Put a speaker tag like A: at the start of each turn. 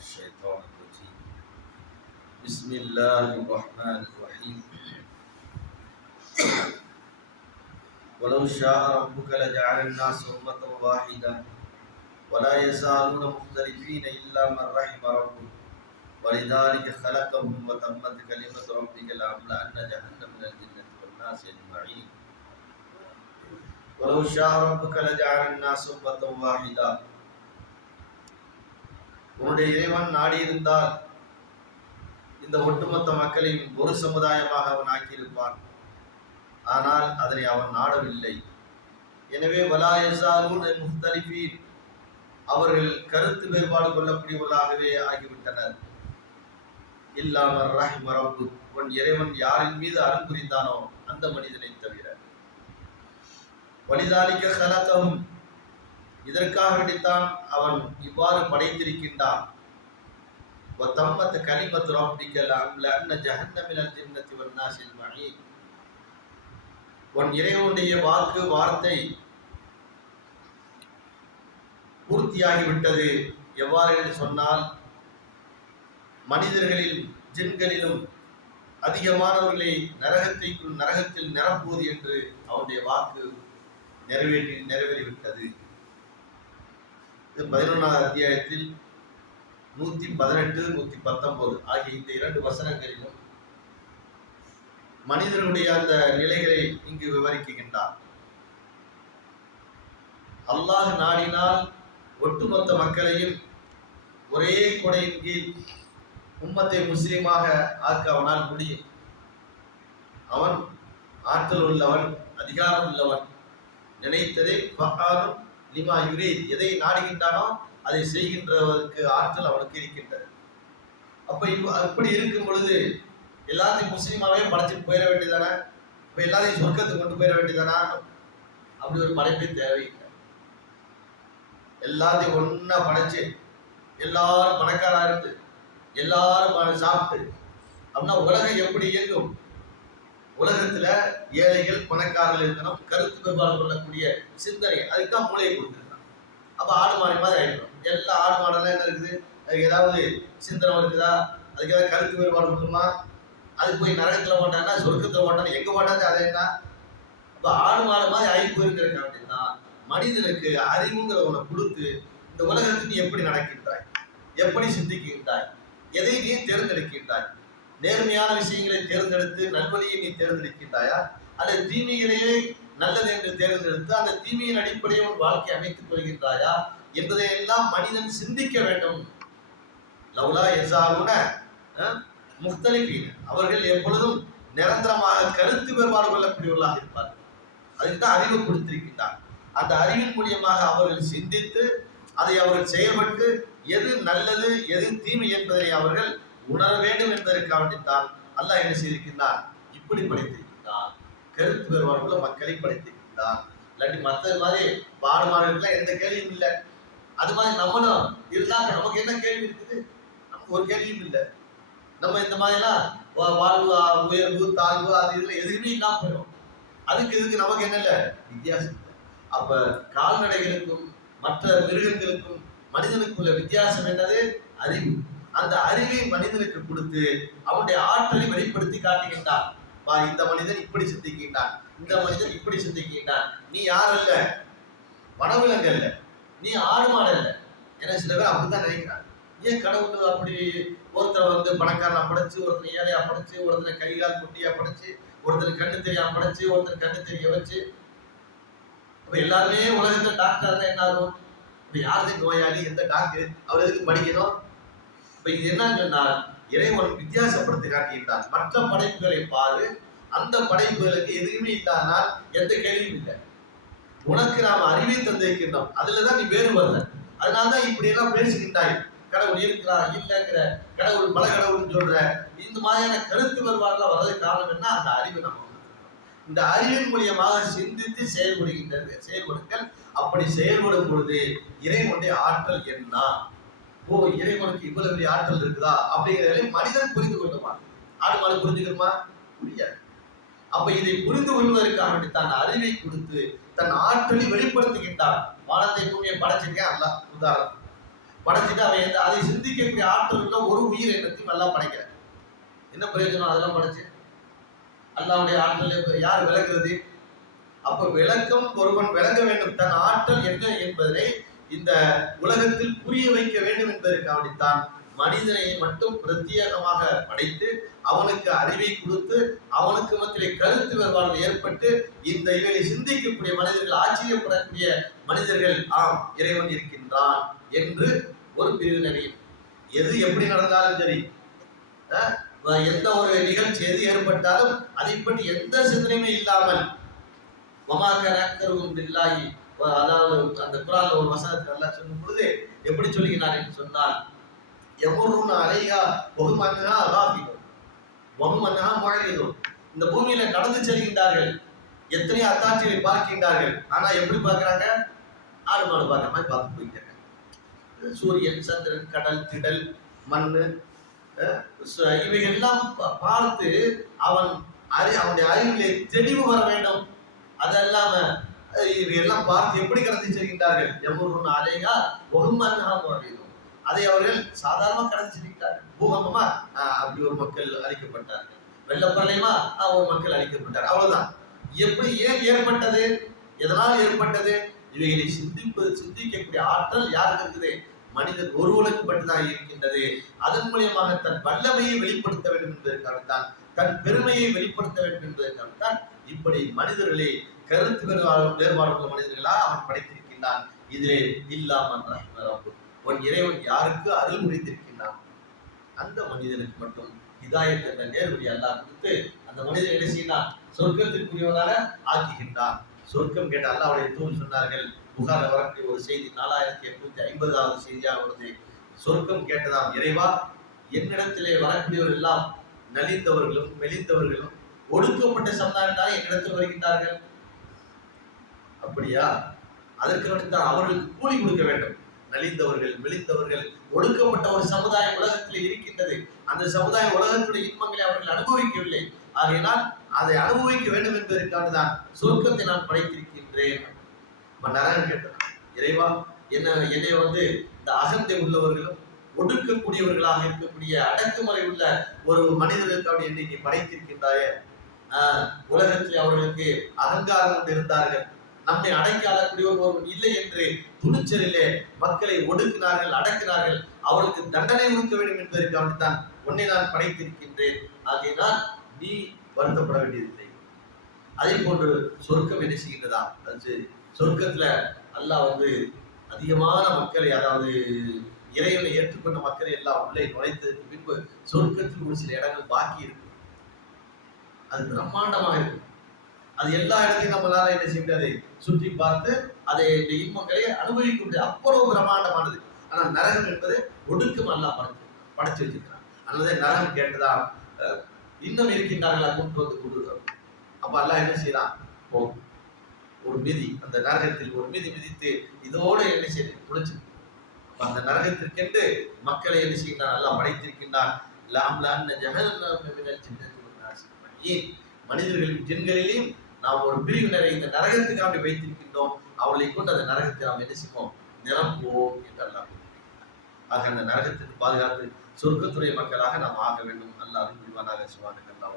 A: الشيطان الرجيم. بسم الله الرحمن الرحيم. ولو شاء ربك لجعل الناس أمة واحدة ولا يزالون مختلفين إلا من رحم ربك ولذلك خلقهم وتمت كلمة ربك لأملأن جهنم من الجنة والناس أجمعين. ولو شاء ربك لجعل الناس أمة واحدة உன்னுடைய இறைவன் நாடியிருந்தால் இந்த ஒட்டுமொத்த மக்களையும் ஒரு சமுதாயமாக அவன் ஆக்கியிருப்பான். ஆனால் அதனை அவன் நாடவில்லை. எனவே வலாயசாலூன் அவர்கள் கருத்து வேறுபாடு கொள்ளக்கூடியவர்களாகவே ஆகிவிட்டனர். இல்லாமல் ரஹிம ரப்பு உன் இறைவன் யாரின் மீது அருள் புரிந்தானோ அந்த மனிதனை தவிர. வலிதாலிக்க கலக்கம் இதற்காக வேண்டித்தான் அவன் இவ்வாறு படைத்திருக்கின்றான் وتمت كلمة ربك لأملأن جهنم من الجنة والناس أجمعين உன் இறைவனுடைய வாக்கு வார்த்தை பூர்த்தியாகிவிட்டது எவ்வாறு என்று சொன்னால் மனிதர்களில் ஜின்களிலும் அதிகமானவர்களை நரகத்தைக்குள் நரகத்தில் நிரப்புவது என்று அவனுடைய வாக்கு நிறைவேற்றி நிறைவேறிவிட்டது இது பதினொன்றாவது அத்தியாயத்தில் நூத்தி பதினெட்டு நூத்தி பத்தொன்பது ஆகிய இந்த இரண்டு வசனங்களிலும் மனிதனுடைய அந்த நிலைகளை இங்கு விவரிக்கின்றார். அல்லாஹ் நாடினால் ஒட்டுமொத்த மக்களையும் ஒரே கொடையின் கீழ் உம்மத்தை முஸ்லீமாக ஆக்க அவனால் முடியும். அவன் ஆற்றல் உள்ளவன் அதிகாரம் உள்ளவன். நினைத்ததை பகாரும் லிமா யுரீத் எதை நாடுகின்றானோ அதை செய்கின்றவருக்கு ஆற்றல் அவனுக்கு இருக்கின்றது. அப்ப இவ் அப்படி இருக்கும் பொழுது எல்லாத்தையும் முஸ்லீமாவே படைச்சிட்டு போயிட வேண்டியதானே இப்ப எல்லாத்தையும் சொர்க்கத்துக்கு கொண்டு போயிட வேண்டியதானா அப்படி ஒரு படைப்பே தேவையில்லை. எல்லாத்தையும் ஒன்னா படைச்சு எல்லாரும் பணக்காரா இருந்து எல்லாரும் சாப்பிட்டு அப்படின்னா உலகம் எப்படி இயங்கும்? உலகத்துல ஏழைகள் பணக்காரர்கள் இருக்கணும் கருத்து வேறுபாடு கொள்ளக்கூடிய சிந்தனை. அதுக்கு தான் மூளையை கொடுத்துருக்கான் அப்ப ஆடு மாறி மாதிரி ஆயிடும் எல்லா ஆடு மாடெல்லாம் என்ன இருக்குது? அதுக்கு ஏதாவது சிந்தனை இருக்குதா? அதுக்கு ஏதாவது கருத்து வேறுபாடு இருக்குமா? அதுக்கு போய் நரகத்துல மாட்டானா சொர்க்கத்துல மாட்டானா எங்க மாட்டாது அதே என்ன? அப்ப ஆடு மாடு மாதிரி ஆகி போயிருக்கிற அப்படின்னா மனிதனுக்கு அறிவுங்கிற ஒண்ணை கொடுத்து இந்த உலகத்தில் நீ எப்படி நடக்கின்றாய்? எப்படி சிந்திக்கின்றாய்? எதை நீ தேர்ந்தெடுக்கின்றாய்? நேர்மையான விஷயங்களை தேர்ந்தெடுத்து நல்வழியை நீ தேர்ந்தெடுக்கின்றாயா? அல்லது தீமைகளையே நல்லது என்று தேர்ந்தெடுத்து அந்த தீமையின் அடிப்படையில் உன் வாழ்க்கை அமைத்துக் கொள்கின்றாயா? என்பதை எல்லாம் மனிதன் சிந்திக்க வேண்டும். லவ்லா எசாகுன முக்தலிபீன அவர்கள் எப்பொழுதும் நிரந்தரமாக கருத்து வேறுபாடு கொள்ளக்கூடியவர்களாக இருப்பார்கள். அதுக்கு தான் அறிவு கொடுத்திருக்கின்றார். அந்த அறிவின் மூலியமாக அவர்கள் சிந்தித்து அதை அவர்கள் செயல்பட்டு எது நல்லது எது தீமை என்பதை அவர்கள் உணர வேண்டும் என்பதற்காக வேண்டித்தான் அல்லாஹ் என்ன செய்திருக்கின்றான்? இப்படி படைத்திருக்கின்றான். கருத்து வேறுபாடுள்ள மக்களை படைத்திருக்கின்றான். இல்லாட்டி மற்ற மாதிரி பாடு எந்த கேள்வியும் இல்லை. அது மாதிரி நம்மளும் இருந்தாங்க நமக்கு என்ன கேள்வி இருக்குது? நமக்கு ஒரு கேள்வியும் இல்லை. நம்ம இந்த மாதிரிலாம் வாழ்வு உயர்வு தாழ்வு அது இதுல எதுவுமே இல்லாம போயிடும். அதுக்கு இதுக்கு நமக்கு என்ன இல்லை? வித்தியாசம் அப்ப கால்நடைகளுக்கும் மற்ற மிருகங்களுக்கும் மனிதனுக்குள்ள வித்தியாசம் என்னது? அறிவு. அந்த அறிவை மனிதனுக்கு கொடுத்து அவனுடைய ஆற்றலை வெளிப்படுத்தி காட்டுகின்றான். பா இந்த மனிதன் இப்படி சிந்திக்கின்றான். இந்த மனிதன் இப்படி சிந்திக்கின்றான். நீ யார் அல்ல? வனவிலங்கு அல்ல. நீ ஆடு மாடு அல்ல. ஏன்னா சில பேர் அப்படித்தான் நினைக்கிறாங்க. ஏன் கடவுள் அப்படி ஒருத்தரை வந்து பணக்காரனா படைச்சு ஒருத்தனை ஏழையா படைச்சு ஒருத்தனை கைகால் குட்டியா படைச்சு ஒருத்தர் கண்ணு தெரியாம படைச்சு ஒருத்தர் கண்ணு தெரிய வச்சு? அப்ப எல்லாருமே உலகத்துல டாக்டர் தான் என்ன ஆகும்? இப்ப யாருக்கு நோயாளி? எந்த டாக்டர் அவர் எதுக்கு படிக்கணும்? இப்ப இது என்னன்னு சொன்னால் இறைவன் வித்தியாசப்படுத்தி காட்டுகின்றான் மற்ற படைப்புகளை பாரு அந்த படைப்புகளுக்கு எதுவுமே இல்லாதனால் எந்த கேள்வியும் இல்லை. உனக்கு நாம் அறிவை தந்திருக்கின்றோம். அதுலதான் நீ வேறு வரல அதனாலதான் இப்படி எல்லாம் பேசுகின்றாய். கடவுள் இருக்கிறார் இல்லைங்கிற கடவுள் பல கடவுள்னு சொல்ற இந்த மாதிரியான கருத்து வருவார்கள் வர்றதுக்கு காரணம் என்ன? அந்த அறிவு நம்ம இந்த அறிவின் மூலியமாக சிந்தித்து செயல்படுகின்றது செயல்படுங்கள். அப்படி செயல்படும் பொழுது இறைவனுடைய ஆற்றல் என்ன? ஓ இறைவனுக்கு இவ்வளவு பெரிய ஆற்றல் இருக்குதா? அப்படிங்கிறதே மனிதன் புரிந்து கொள்ளுமா? ஆடு மாடு புரிஞ்சுக்கணுமா புரியாது. அப்ப இதை புரிந்து கொள்வதற்காக வேண்டி தன் அறிவை கொடுத்து தன் ஆற்றலை வெளிப்படுத்துகின்றான். வானத்தை பூமியை படைச்சிருக்கேன் அல்ல உதாரணம் படைச்சிட்டு அவன் எந்த அதை சிந்திக்கக்கூடிய ஆற்றல் உள்ள ஒரு உயிர் எண்ணத்தையும் நல்லா படைக்கிற என்ன பிரயோஜனம் அதெல்லாம் படைச்சு? அல்லாவுடைய ஆற்றல் யார் விளக்குறது? அப்ப விளக்கம் ஒருவன் விளங்க வேண்டும். தன் ஆற்றல் என்ன என்பதனை இந்த உலகத்தில் புரிய வைக்க வேண்டும் என்பதற்காகத்தான் மனிதனை மட்டும் பிரத்யேகமாக படைத்து அவனுக்கு அறிவை கொடுத்து அவனுக்கு மத்தியிலே கருத்து வேறுபாடு ஏற்பட்டு இந்த இவைகளை சிந்திக்கக்கூடிய மனிதர்கள் ஆச்சரியப்படக்கூடிய மனிதர்கள் ஆம் இறைவன் இருக்கின்றான் என்று ஒரு பிரிவினரையும் எது எப்படி நடந்தாலும் சரி எந்த ஒரு நிகழ்ச்சி எது ஏற்பட்டாலும் அதை பற்றி எந்த சிந்தனையுமே இல்லாமல் ஒமாக்கர கருவும் பில்லாஹி அதாவது அந்த குரான் ஒரு வசனத்தை நல்லா சொல்லும் பொழுது எப்படி சொல்லுகிறார் என்று சொன்னால் எமருன் அலையா பொகுமன்னா அகாபிதோ பொகுமன்னா முழங்கிதோ இந்த பூமியில நடந்து செல்கின்றார்கள். எத்தனை அத்தாட்சிகளை பார்க்கின்றார்கள். ஆனா எப்படி பார்க்குறாங்க? ஆடு மாடு பார்க்குற மாதிரி பார்த்து போயிட்டாங்க. சூரியன் சந்திரன் கடல் திடல் மண்ணு ச- இவையெல்லாம் பார்த்து அவன் அறி அவனுடைய அறிவிலே தெளிவு வர வேண்டும். அது அஹ், இவையெல்லாம் பார்த்து எப்படி கடந்து செல்கின்றார்கள்? எவ்வொரு அலைகா ஒகுமன்னா அதை அவர்கள் சாதாரணமா கடந்து செல்கிறார்கள் பூகம்பமா? அப்படி ஒரு மக்கள் அழிக்கப்பட்டார்கள். வெள்ளப்பிரளயமா ஒரு மக்கள் அழிக்கப்பட்டார். அவ்வளவுதான். எப்படி ஏன் ஏற்பட்டது? எதனால் ஏற்பட்டது? இவைகளை சிந்திப்பது சிந்திக்கக்கூடிய ஆற்றல் யாருக்கு இருக்குது? மனிதன் ஒருவனுக்கு மட்டும்தான் இருக்கின்றது. அதன் மூலியமாக தன் வல்லமையை வெளிப்படுத்த வேண்டும் என்பதற்காகத்தான் தன் பெருமையை வெளிப்படுத்த வேண்டும் என்பதற்காகத்தான் இப்படி மனிதர்களே கருத்து வேறுபாடு வேறுபாடுள்ள மனிதர்களா அவன் படைத்திருக்கின்றான். இதிலே இல்லாமல் உன் இறைவன் யாருக்கு அருள் புரிந்திருக்கின்றான்? அந்த மனிதனுக்கு மட்டும் ஹிதாயத் என்ற நேர்வழி அல்லாஹ் கொடுத்து அந்த மனிதன் என்ன செய்யலாம் சொர்க்கத்திற்குரியவனாக ஆக்குகின்றான். சொர்க்கம் கேட்ட அல்லாவுடைய தூள் சொன்னார்கள் புகார வரக்கூடிய ஒரு செய்தி நாலாயிரத்தி எட்நூத்தி ஐம்பதாவது செய்தியாக உள்ளது சொர்க்கம் கேட்டதாம் இறைவா என்னிடத்திலே வரக்கூடியவர் எல்லாம் நலிந்தவர்களும் மெலிந்தவர்களும் ஒடுக்கப்பட்ட சமுதாயத்தாலே என்னிடத்தில் வருகின்றார்கள்? அப்படியா? அதற்கு தான் அவர்களுக்கு கூலி கொடுக்க வேண்டும். நலிந்தவர்கள் மெலிந்தவர்கள் ஒடுக்கப்பட்ட ஒரு சமுதாயம் உலகத்தில் இருக்கின்றது. அந்த சமுதாய உலகத்துடைய இன்பங்களை அவர்கள் அனுபவிக்கவில்லை. ஆகையினால் அதை அனுபவிக்க வேண்டும் என்பதற்காக தான் சொர்க்கத்தை நான் படைத்திருக்கின்றேன். நரகன் கேட்டான் இறைவா என்ன என்னை வந்து இந்த அகந்தை உள்ளவர்களும் ஒடுக்கக்கூடியவர்களாக இருக்கக்கூடிய அடக்குமுறை உள்ள ஒரு மனிதர்களுக்காக என்னை நீ படைத்திருக்கின்றாயே? உலகத்தில் அவர்களுக்கு அகங்காரம் கொண்டு இருந்தார்கள். நம்மை அடக்கி ஆளக்கூடிய ஒருவன் இல்லை என்று துணிச்சலிலே மக்களை ஒடுக்கினார்கள் அடக்கினார்கள். அவர்களுக்கு தண்டனை கொடுக்க வேண்டும் என்பதற்கு என்பதற்காகத்தான் உன்னை நான் படைத்திருக்கின்றேன். ஆகையினால் நீ வருத்தப்பட வேண்டியதில்லை. அதே போன்று சொர்க்கம் என்ன செய்கின்றதா? அது சரி. சொர்க்கத்துல அல்லாஹ் வந்து அதிகமான மக்களை அதாவது இறைவனை ஏற்றுக்கொண்ட மக்களை எல்லாம் உள்ளே நுழைத்ததற்கு பின்பு சொர்க்கத்தில் ஒரு சில இடங்கள் பாக்கி இருக்கு. அது பிரம்மாண்டமாக இருக்கும். அது எல்லா இடத்தையும் நம்மளால என்ன செய்ய முடியாது. சுற்றி பார்த்து அதை இன்பங்களை அனுபவிக்க முடியாது அவ்வளவு பிரம்மாண்டமானது. ஆனால் நரகம் என்பது ஒடுக்கம் அல்ல படைச்சு படைச்சு வச்சிருக்கிறான். அல்லது நரகம் கேட்டுதான் இன்னும் இருக்கின்றார்களா கொண்டு வந்து கொடுக்குறோம். அப்ப அல்லாஹ் என்ன செய்யறான் ஓ ஒரு மிதி அந்த நரகத்தில் ஒரு மிதி மிதித்து இதோடு என்ன செய்ய முடிச்சு அந்த நரகத்திற்கென்று மக்களை என்ன செய்கின்றான்? நல்லா படைத்திருக்கின்றான். லாம் லாம் ஜஹன்னம மினல் பண்ணி மனிதர்களின் ஜென்களிலேயும் நாம் ஒரு பிரிவினரை இந்த நரகத்துக்கு அப்படி வைத்திருக்கின்றோம். அவளை கொண்டு அந்த நரகத்தை நாம் என்ன செய்வோம்? நிரம்புவோம் என்றெல்லாம் ஆக அந்த நரகத்திற்கு பாதுகாத்து சொர்க்கத்துறை மக்களாக நாம் ஆக வேண்டும். அல்லாது புரிவானாக சுவானுக்கு அல்லாஹ்